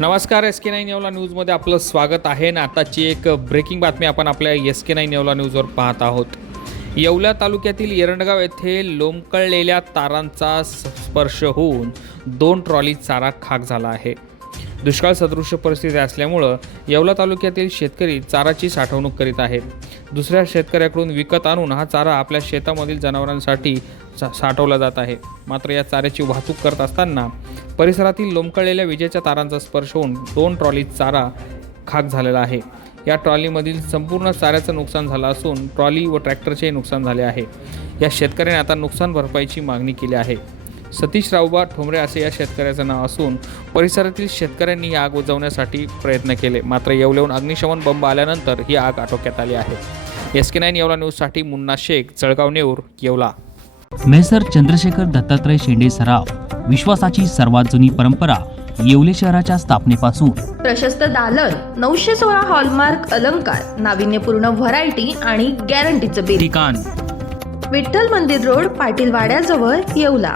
नमस्कार एस के नाईन येवला न्यूजमध्ये आपलं स्वागत आहे. ना आताची एक ब्रेकिंग बातमी आपण आपल्या एस के नाईन येवला न्यूजवर पाहत आहोत. येवला तालुक्यातील एरंडगाव येथे लोंबकळलेल्या तारांचा स्पर्श होऊन दोन ट्रॉली चारा खाक झाला आहे. दुष्काळ सदृश्य परिस्थिती असल्यामुळं येवला तालुक्यातील शेतकरी चाराची साठवणूक करीत आहेत. दुसऱ्या शेतकऱ्याकडून विकत आणून हा चारा आपल्या शेतामधील जनावरांसाठी सा साठवला जात आहे. मात्र या चाऱ्याची वाहतूक करत असताना परिसरातील लोंबकळलेल्या विजेच्या तारांचा स्पर्श होऊन दोन ट्रॉली चारा खाक झालेला आहे. या ट्रॉलीमधील संपूर्ण चाऱ्याचं नुकसान झालं असून ट्रॉली व ट्रॅक्टरचेही नुकसान झाले आहे. या शेतकऱ्याने आता नुकसान भरपाईची मागणी केली आहे. सतीश रावबा ठोंबरे असे या शेतकऱ्याचं नाव असून परिसरातील शेतकऱ्यांनी ही आग उजवण्यासाठी प्रयत्न केले. मात्र येवलेहून अग्निशमन बंब आल्यानंतर ही आग आटोक्यात आली आहे. एस के नाईन येवला न्यूजसाठी मुन्ना शेख जळगाव नेऊर येवला. मेसर चंद्रशेखर दत्तात्रय शेंडे सराव विश्वासाची सर्वात जुनी परंपरा येवले शहराच्या स्थापनेपासून. प्रशस्त दालन नऊशे सोळा हॉलमार्क अलंकार नाविन्यपूर्ण व्हरायटी आणि गॅरंटीचं बिल. ठिकाण. विठ्ठल मंदिर रोड पाटील वाड्याजवळ येवला.